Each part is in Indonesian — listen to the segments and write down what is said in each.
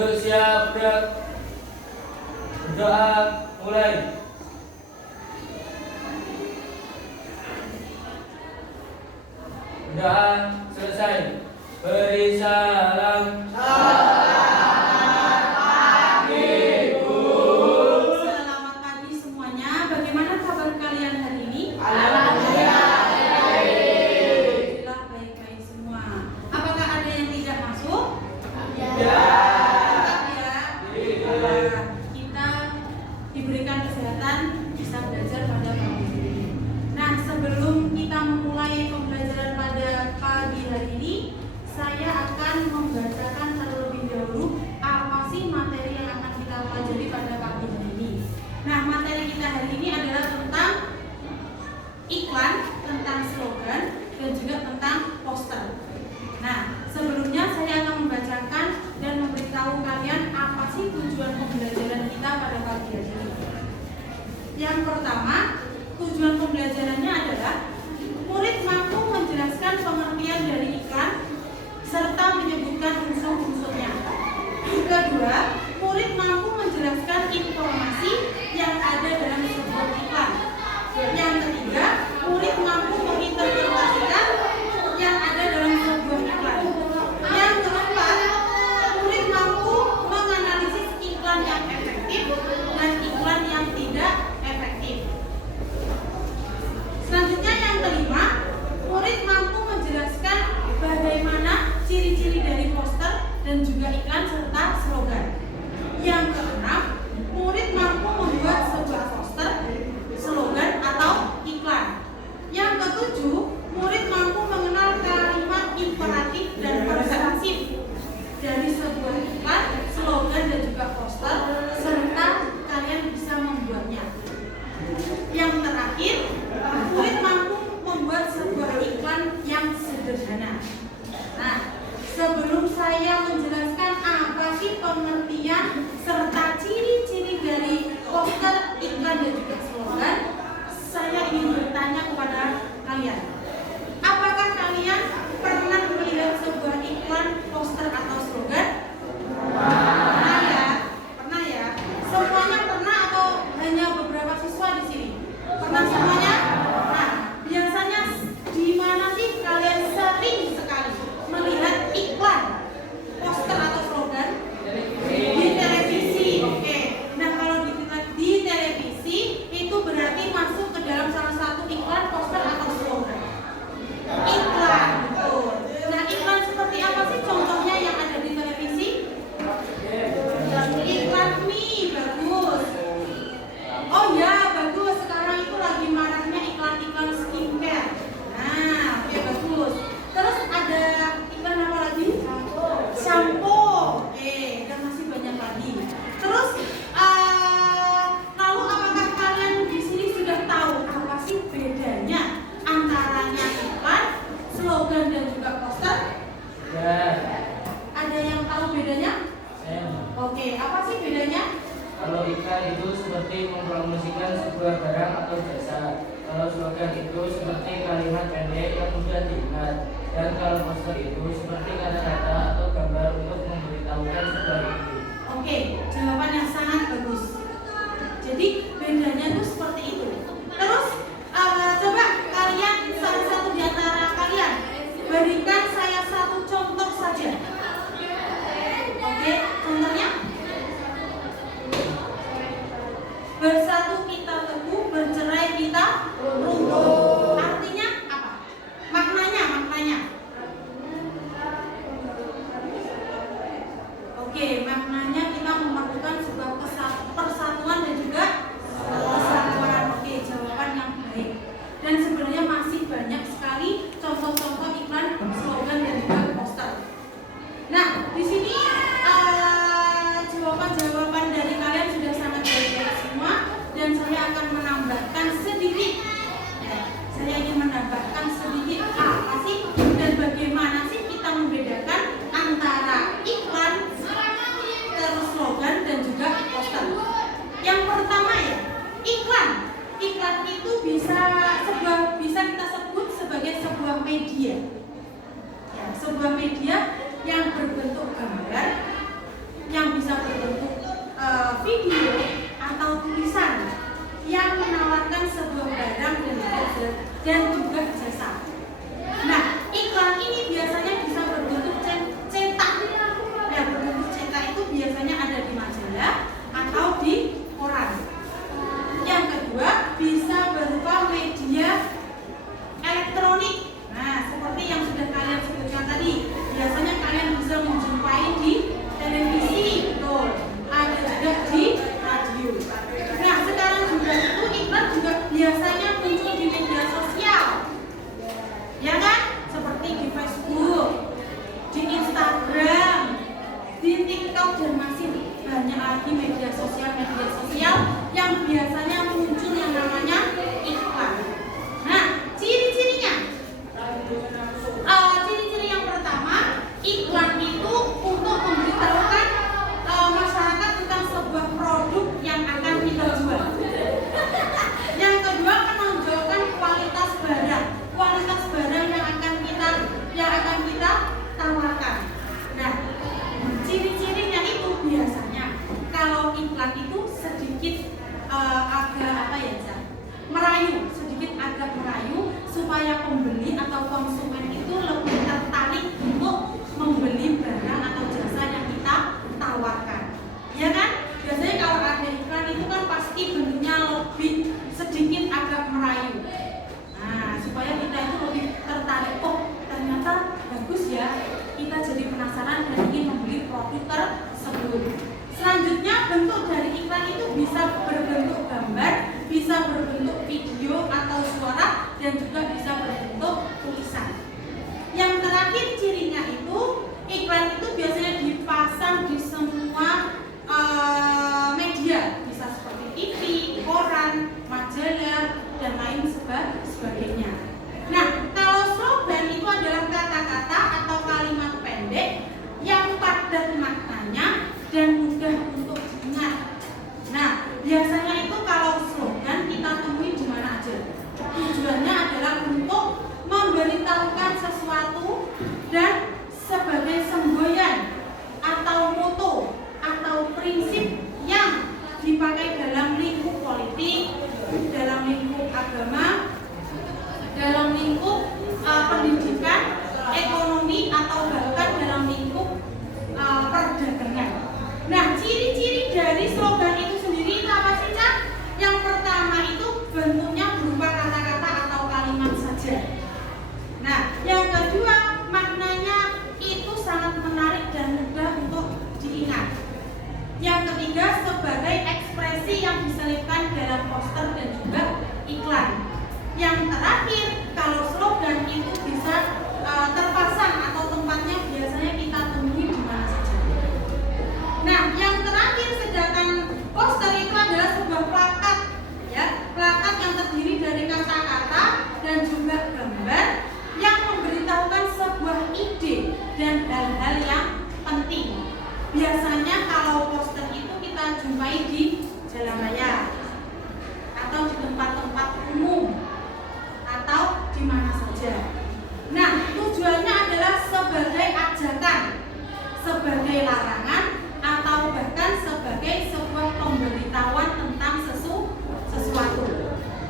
Duduk siap, gerak. Berdoa, mulai. Berdoa selesai. Beri salam. Selamat pagi semuanya. Bagaimana kabar kalian hari ini? Alhamdulillah baik-baik semua. Apakah ada yang tidak masuk? Ya. Kita diberikan kesehatan bisa belajar pada pagi ini. Nah, sebelum kita memulai pembelajaran pada pagi hari ini, saya akan membacakan terlebih dahulu apa sih materi yang akan kita pelajari pada pagi hari ini. Nah, materi kita hari ini adalah tentang iklan, tentang slogan, dan juga tentang poster. Nah, sebelumnya saya akan membacakan dan memberitahu kalian apa sih tujuan pembelajaran kita pada pagi hari ini. Yang pertama, tujuan pembelajarannya adalah murid mampu menjelaskan pengertian dari iklan serta menyebutkan unsur-unsurnya. Kedua, murid mampu menjelaskan informasi yang ada dalam sebuah iklan. Yang ketiga, murid mampu menginterpretasikan yang ada dalam sebuah iklan. Yang keempat, murid mampu menganalisis iklan yang efektif dan iklan yang tidak efektif. Selanjutnya yang kelima, murid mampu menjelaskan bagaimana ciri-ciri dari poster dan juga iklan serta slogan. Yang keenam, murid mampu membuat sebuah poster, slogan atau iklan. Yang ketujuh, murid mampu mengenal kalimat imperatif dan persuasif dari sebuah iklan, slogan dan juga poster, serta kalian bisa membuatnya. Yang terakhir, murid mampu membuat sebuah iklan yang sederhana. Nah, sebelum saya menjelaskan apa sih pengertian serta ciri-ciri dari poster, iklan dan juga slogan, saya ingin bertanya kepada kalian. Apakah kalian pernah melihat sebuah iklan, poster atau slogan? Pernah ya? Pernah ya? Semuanya pernah atau hanya beberapa siswa di sini? Pernah semuanya? Nah, biasanya di mana sih kalian sering sekali melihat iklan, poster atau slogan? Di televisi. Oke. Nah, kalau di televisi itu berarti masuk ke dalam salah satu iklan, poster atau slogan. Iklan, betul. Nah, iklan seperti apa sih contohnya yang ada di televisi? Iklan mie, bagus. Oh ya, bagus. Sekarang itu lagi maraknya iklan-iklan skincare. Nah, oke, bagus. Terus ada iklan apa lagi? Shampoo. Oke, dan masih banyak lagi. Terus lalu apakah kalian di sini sudah tahu apa sih bedanya antaranya iklan, slogan dan juga poster? Ya. Ada yang tahu bedanya? Oke, apa sih bedanya? Kalau iklan itu seperti mempromosikan sebuah barang atau jasa. Kalau slogan itu seperti kalimat pendek yang mudah diingat. Dan kalau poster itu seperti kata-kata atau gambar untuk memberitahukan sebuah ide. Oke, jawaban yang sangat bagus. Jadi bedanya itu seperti itu. Terus coba kalian, salah satu di antara kalian berikan saya satu contoh saja. Oke, contohnya? Bersatu kita teguh, bercerai kita runtuh. Artinya apa? Maknanya. Oke, maknanya kita melakukan sebuah persatuan dan juga kesatuan. Oke, jawaban yang baik. Dan sebenarnya masih banyak sekali contoh-contoh iklan, slogan dan juga poster. Nah, di sini jawaban-jawaban dari kalian sudah sangat baik-baik semua, dan saya akan menambahkan sedikit konsumen itu lebih tertarik untuk membeli barang atau jasa yang kita tawarkan, ya kan? Biasanya kalau ada iklan itu kan pasti bentuknya lebih sedikit agak merayu. Nah, supaya kita itu lebih tertarik, oh ternyata bagus ya, kita jadi penasaran dan ingin membeli produk tersebut. Selanjutnya bentuk dari iklan itu bisa berbentuk gambar, bisa berbentuk video atau suara, dan juga bisa berbentuk tulisan. Yang terakhir cirinya itu, iklan itu biasanya dipasang di semua media, bisa seperti TV, koran, majalah, dan lain sebagainya. Nah, kalau slogan itu adalah kata-kata atau kalimat pendek yang padat maknanya dan mudah untuk diingat. Nah, biasanya itu kalau slogan kita temui di mana aja. Tujuannya adalah untuk memberitahukan sesuatu dan sebagai semboyan atau moto atau prinsip yang dipakai dalam lingkup politik, dalam lingkup agama, dalam lingkup pendidikan, ekonomi, atau bahkan dalam lingkup perdagangan. Nah, ciri-ciri dari slogan itu sendiri itu apa sih, Cak? Yang pertama itu bentuknya berupa kata-kata atau kalimat saja. Nah, yang kedua maknanya itu sangat menarik dan mudah untuk diingat. Yang ketiga sebagai ekspresi yang diselipkan dalam poster dan juga iklan. Yang terakhir, kalau slogan itu bisa terpasang atau tempatnya biasanya kita temui di mana saja. Nah, yang terakhir sedangkan poster itu adalah sebuah plakat, ya, plakat yang terdiri dari kata-kata dan juga gambar yang memberitahukan sebuah ide dan hal-hal yang penting. Biasanya kalau poster itu kita jumpai di jalan raya atau di tempat-tempat umum atau di mana saja. Nah, tujuannya adalah sebagai ajakan, sebagai larangan, atau bahkan sebagai sebuah pemberitahuan tentang sesuatu.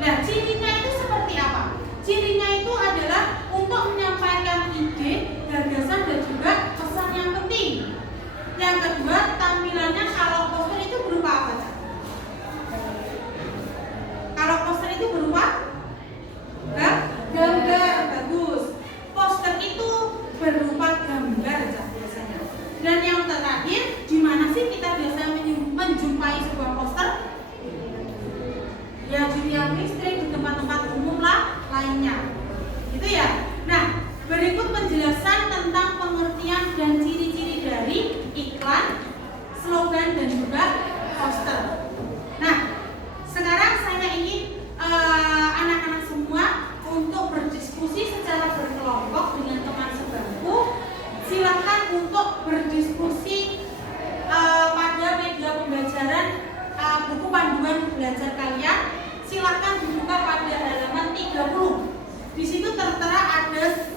Nah, cirinya itu seperti apa? Cirinya itu adalah untuk menyampaikan ide, gagasan, dan juga pesan yang penting. Yang kedua, tampilannya kalau poster itu berupa apa? Kalau poster itu berupa gambar, bagus. Poster itu berupa gambar biasanya. Dan yang terakhir, di mana sih kita biasanya menjumpai sebuah poster? Ya, di tiang listrik, di tempat-tempat umum lah lainnya. Gitu ya. Nah, berikut penjelasan tentang pengertian dan ciri-ciri dari iklan, slogan, dan juga poster. Nah, sekarang saya ingin anak-anak semua untuk berdiskusi secara berkelompok dengan teman sebangku. Silakan untuk berdiskusi pada media pembelajaran buku panduan belajar kalian. Silakan dibuka pada halaman 30. Di situ tertera ada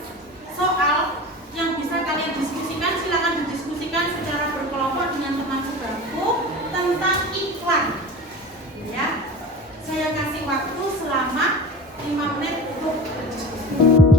soal yang bisa kalian diskusikan. Silakan didiskusikan secara berkelompok dengan teman sebangku tentang iklan. Ya, saya kasih waktu selama 5 menit untuk berdiskusi.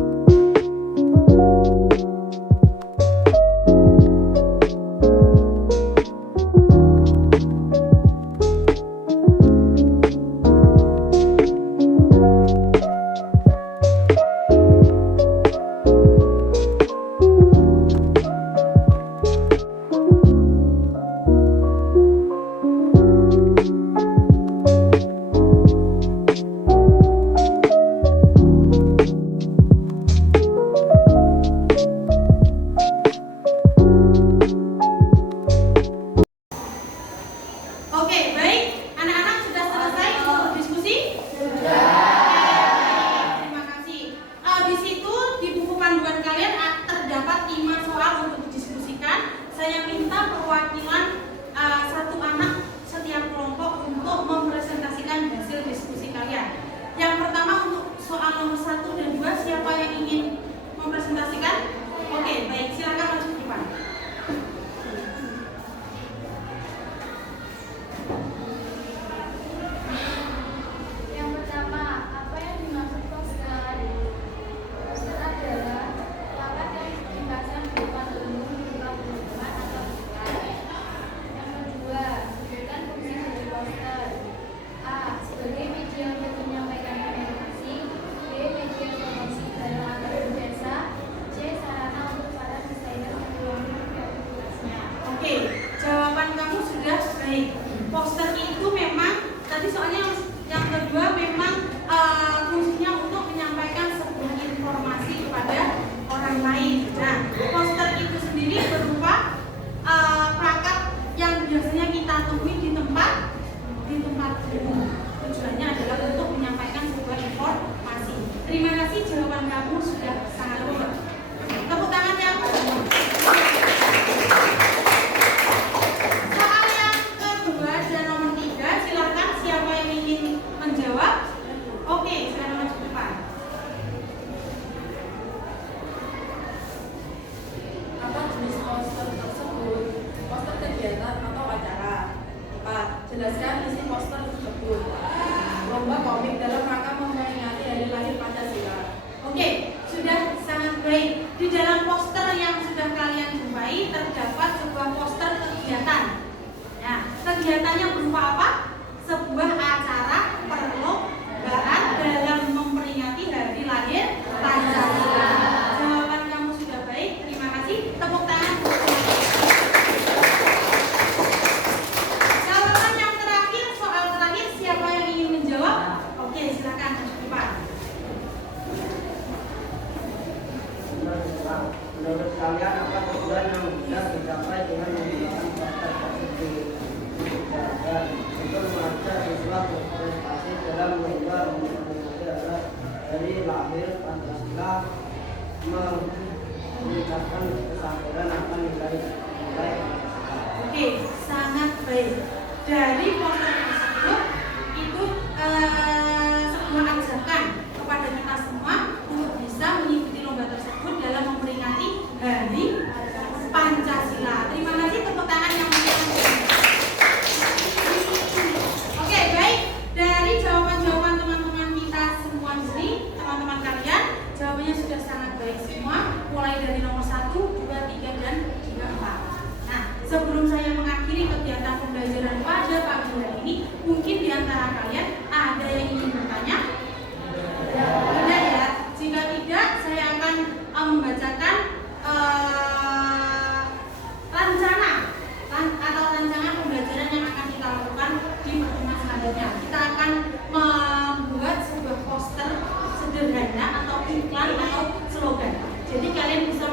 umum. Tujuannya adalah untuk menyampaikan sebuah informasi. Terima kasih, jawaban kamu sudah sangat benar. Tepuk tangan yang soal yang kedua dan nomor 3, silakan siapa yang ingin menjawab. Oke, silakan maju ke depan. Apa jenis poster tersebut? Poster kegiatan atau acara? 4. Jelaskan isi poster tersebut. Lomba komik dalam rangka memperingati hari lahir Pancasila. Oke, sudah sangat baik. Di dalam poster yang sudah kalian jumpai terdapat sebuah poster kegiatan. Nah, kegiatannya berupa apa? Sebuah acara perlombaan dalam memperingati hari lahir Pancasila. Jawaban kamu sudah baik. Terima kasih. Tepuk tangan. Jawaban yang terakhir, soal terakhir, siapa yang ingin menjawab? Oke, silakan maju ke depan. Menurut kalian apa tujuan yang bisa dicapai dengan menggunakan poster tersebut? Dan untuk mengajak siswa berprestasi dalam lomba memperingati hari lahir Pancasila, meningkatkan kesadaran akan nilai-nilai. Oke, sangat baik. Dari poster tersebut itu sebuah ajakan kepada kita semua untuk bisa mengikuti lomba tersebut dalam memperingati Hari Pancasila. Terima kasih, tepuk tangan yang meriah. Oke, baik. Dari jawaban-jawaban teman-teman kita semua di sini, teman-teman kalian, jawabannya sudah sangat baik semua, mulai dari nomor 1, 2, 3, dan juga 4. Nah, sebelum saya mengakhiri kegiatan pembelajaran pada pagi hari ini, mungkin di antara kalian ada yang ingin bertanya? Tidak ya? Jika tidak, saya akan membacakan rancangan pembelajaran yang akan kita lakukan di pertemuan selanjutnya. Kita akan membuat sebuah poster sederhana atau iklan atau slogan. Jadi kalian bisa